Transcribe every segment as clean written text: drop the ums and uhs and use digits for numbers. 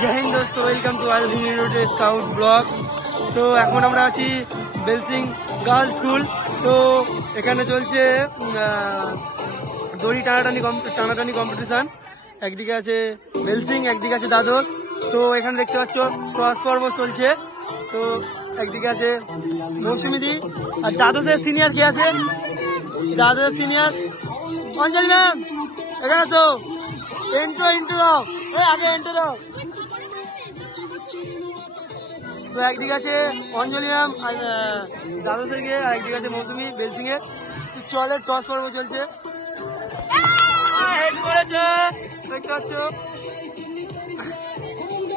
जय हिंद दोस्तों, welcome to R scout blog. तो এখন আমরা আছি বেলসিং গার্লস স্কুল। তো এখানে চলছে দড়ি টানাটানি কম্পিটিশন। একদিকে আছে বেলসিং, একদিকে আছে দ্বাদশ। তো এখানে দেখতে পাচ্ছ ক্রস পর্ব চলছে। তো একদিকে আছে মৌসুমিদি, আর দ্বাদশের সিনিয়র কে আছে? দ্বাদশের সিনিয়র অঞ্জলি ম্যাম, এখানে আছো। ইন্ট্রো দাও, আগে ইন্ট্রো দাও। তো একদিকে আছে অঞ্জলি ম্যাম আর দ্বাদশের গিয়ে, আর একদিকে আছে মৌসুমি বেলসিং এর। চলে টস পর্ব চলছে। হেড করেছে দেখতে পাচ্ছ।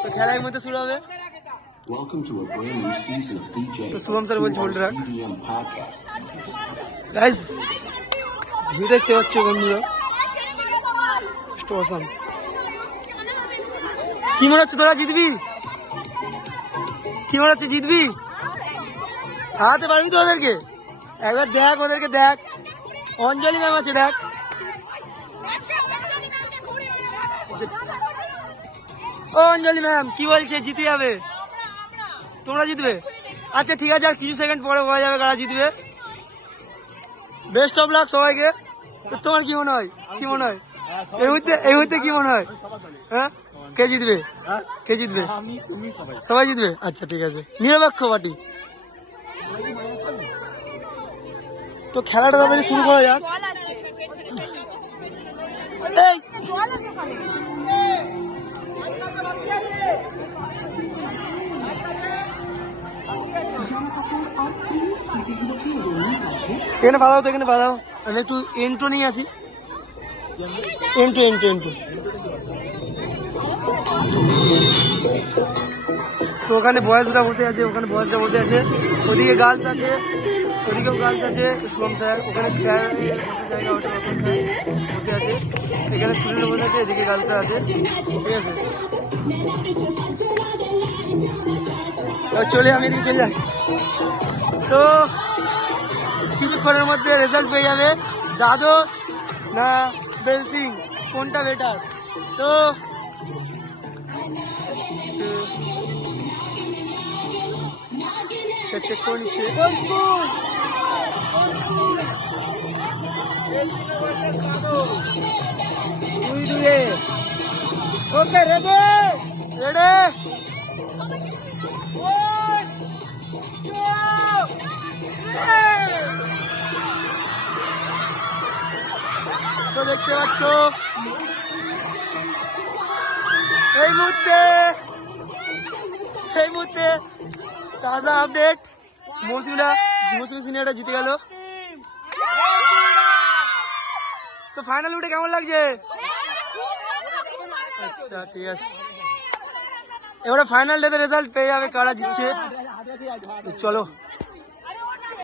তো খেলার মধ্যে শুরু হবে। তো শুভম স্যার বলছে বলতে রাখ গাইস, ভিউ দেখতে পাচ্ছ বন্ধুরা। কি মনে হচ্ছে তোরা জিতবি? কি মনে হচ্ছে জিতবি? হারাতে পারবি তো ওদেরকে? একবার দেখ, ওদেরকে দেখ। অঞ্জলি ম্যাম আছে, দেখ। ও অঞ্জলি ম্যাম কি বলছে? জিতে যাবে? তোমরা জিতবে? আচ্ছা ঠিক আছে, আর কিছু সেকেন্ড পরে বলা যাবে কারা জিতবে। বেস্ট অফ লাক সবাইকে। তো তোমার কি মনে হয়? কি মনে হয় এই মুহূর্তে কি মনে হয়? হ্যাঁ, কে জিতবে? কে জিতবে? সবাই জিতবে? আচ্ছা ঠিক আছে, নিরপেক্ষ পার্টি। তো খেলাটা তাড়াতাড়ি শুরু করা যাক। এখানে বাধাও, তো এখানে বাধাও। আমি একটু এন্ট্রো নিয়ে আসি। এন্ট্রো। তো ওখানে বয়েজরা বসে আছে, ওদিকে গার্লস আছে, ওদিকেও গার্লস আছে। শুভম স্যার ওখানে, স্যার বসে আছে। এখানে স্টুডেন্ট বসে আছে, এদিকে গার্লসরা আছে। ঠিক আছে, চলে আমি এদিকে চলে যাই। তো কিছুক্ষণের মধ্যে রেজাল্ট পেয়ে যাবে দ্বাদশ না বেলসিং, কোনটা বেটার। তো চেক করে নিচ্ছে। ওকে, রেডি। তো দেখতে পাচ্ছ এই মুহূর্তে তাজা আপডেট, মৌসুমি সিনিয়রটা জিতে গেল। তো ফাইনাল উঠে কেমন লাগছে? আচ্ছা ঠিক আছে, এবারে ফাইনাল ডেতে রেজাল্ট পেয়ে যাবে কারা জিতছে। তো চলো।